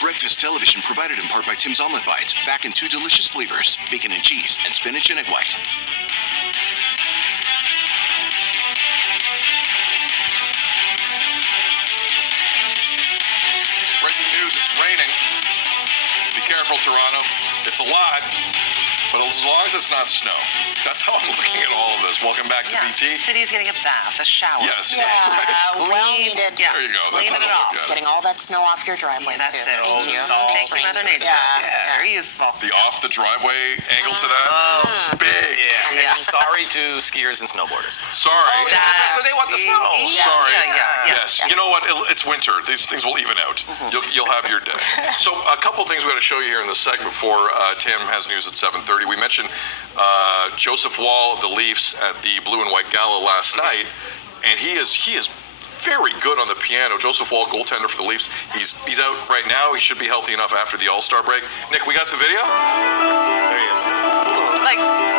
Breakfast television provided in part by Tim's Omelet Bites. Back in 2 delicious flavors, bacon and cheese, and spinach and egg white. Breaking news, it's raining. Be careful, Toronto. It's a lot, but as long as it's not snow. That's how I'm looking at all of this. Welcome back to BT. City's getting a bath, a shower. Yes. Yeah, Right. well needed. Yeah. There you go. That's Cleaning it how off. to look at it. Getting all that snow off your driveway, That's too. it. Thank you. Thank you, Mother Nature. Yeah. Very useful. The off the driveway angle to that. Big. Yeah. Yeah. And sorry to skiers and snowboarders. Sorry. So they want the snow. Sorry. Yeah. Yes. You know what? It's winter. These things will even out. You'll have your day. So a couple things we got to show you here in this segment before Tim has news at 7:30. We mentioned Joseph Wall of the Leafs at the Blue and White Gala last night, and he is very good on the piano. Joseph Wall, goaltender for the Leafs. He's out right now. He should be healthy enough after the All-Star break. Nick, we got the video? There he is. Like, wow.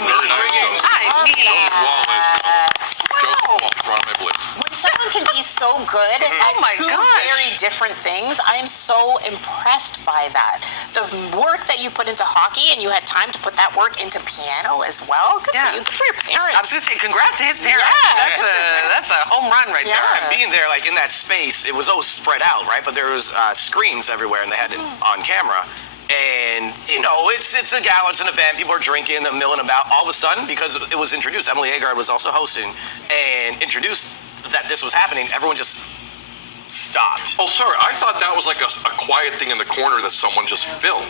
Very nice. Joseph Wall is Joseph Wall, Toronto Maple Leafs. When someone can be so good at my two gosh. very different things, I'm so impressed by that. The work that you put into hockey, and you had time to put that work into piano as well. Good for you. Good for your parents. I was going to say, congrats to his parents. Yeah. That's a home run right Yeah. there. And being there, like in that space, it was always spread out, right? But there was screens everywhere, and they had it on camera. And you know, it's a gala, it's an event. People are drinking, they're milling about. All of a sudden, because it was introduced, Emily Agard was also hosting, and introduced that this was happening. Everyone just stopped. Oh, sorry. I thought that was like a quiet thing in the corner that someone just filmed.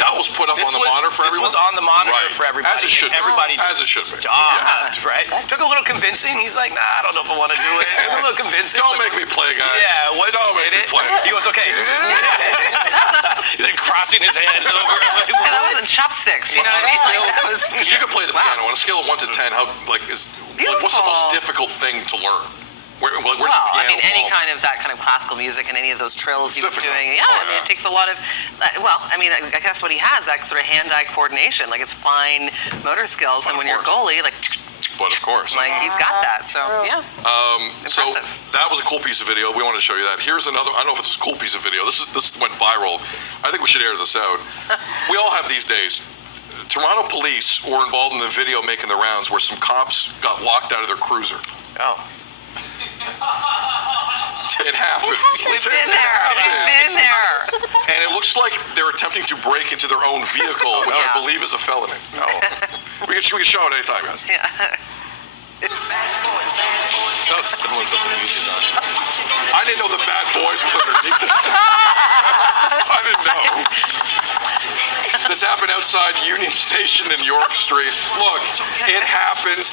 That was put up on the monitor for everyone? This was on the monitor Right. for everybody. As it should be. Everybody As it should be. stopped, right? Took a little convincing. He's like, nah, I don't know if I want to do it. A little convincing. Don't make me play, guys. Yeah, once Don't he make did me play. He goes, okay. He's like crossing his hands over. And that wasn't chopsticks, you know what I mean? Like, that was. If you could play the piano on a scale of 1 to 10, how what's the most difficult thing to learn? Where's Well, piano I mean, any fall? kind of classical music and any of those trills he was Difficult. doing. Yeah, Oh, I mean, yeah. it takes a lot of. Well, I mean, I guess what he has, that sort of hand-eye coordination, like it's fine motor skills, and when you're a goalie, like But of course. Like he's got that. So yeah. So Impressive. that was a cool piece of video. We wanted to show you that. Here's another. I don't know if it's a cool piece of video. This went viral. I think we should air this out. We all have these days. Toronto police were involved in the video making the rounds where some cops got locked out of their cruiser. Oh. It happens. We've been there. We've been there. And it looks like they're attempting to break into their own vehicle, which I Yeah. believe is a felony. No. we can show it anytime, guys. Yeah. Oh, someone put the music on. I didn't know the Bad Boys was underneath it. I didn't know. This happened outside Union Station in York Street. Look, it happens.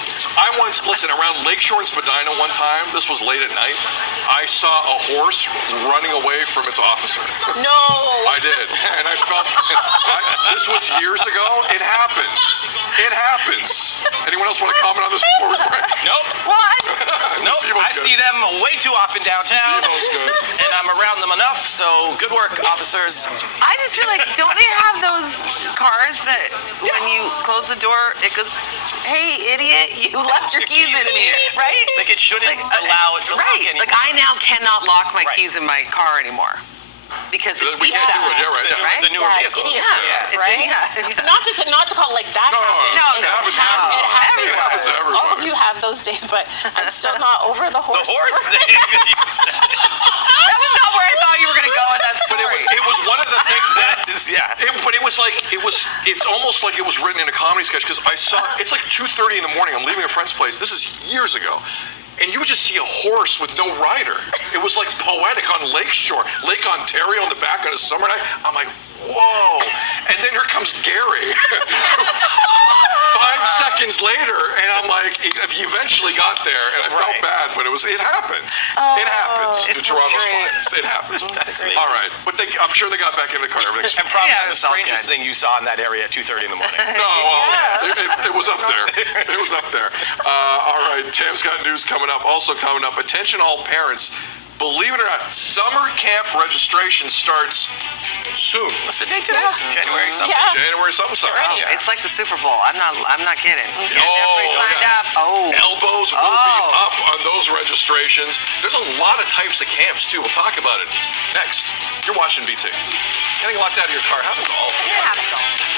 Listen, around Lakeshore and Spadina one time, this was late at night, I saw a horse running away from its officer. No. I did. And I felt, this was years ago. It happens. It happens. Anyone else want to comment on this before we break? Nope. Well, I just. Nope. Devo's I good. see them way too often downtown. Devo's good. And I'm around them enough, so good work, officers. I just feel like, don't they have those cars that when you close the door, it goes, "Hey, idiot, you left your keys in here," right? Like it shouldn't allow it to lock Right. anymore. Like I now cannot lock my Right. keys in my car anymore because it We beeps can't do out. it. Yeah, right. Yeah. Right? The newer Yeah, vehicles. idiocy, Yeah. right? Yeah. Not to call it like that. No, happens. it happens It everywhere. happens. It happens everywhere. All of you have those days, but I'm still not over the The horse. horse thing that you said. That was not where I thought you were going to go in that But story. it was one of the things that Yeah. But it was like it's almost like it was written in a comedy sketch because I saw it's like 2:30 in the morning. I'm leaving a friend's place. This is years ago. And you would just see a horse with no rider. It was like poetic on Lakeshore, Lake Ontario in the back on a summer night. I'm like, whoa. And then here comes Gary. 5 seconds later, and I'm like, if you eventually got there, and I felt bad, but it happens. It happens to Toronto's finest. It happens. All right, but I'm sure they got back in the car. Everything's And probably Yeah, the it felt strangest good. thing you saw in that area at 2:30 in the morning. No, well, it was up there. It was up there. All right, Tam's got news coming up. Also coming up, attention all parents. Believe it or not, summer camp registration starts soon. What's the date today? January something. Yeah. January something. ready. It's like the Super Bowl. I'm not kidding. Getting everybody signed yeah. up. Oh. Elbows will be up on those registrations. There's a lot of types of camps too. We'll talk about it next. You're watching BT. Getting locked out of your car happens all the time. Yeah.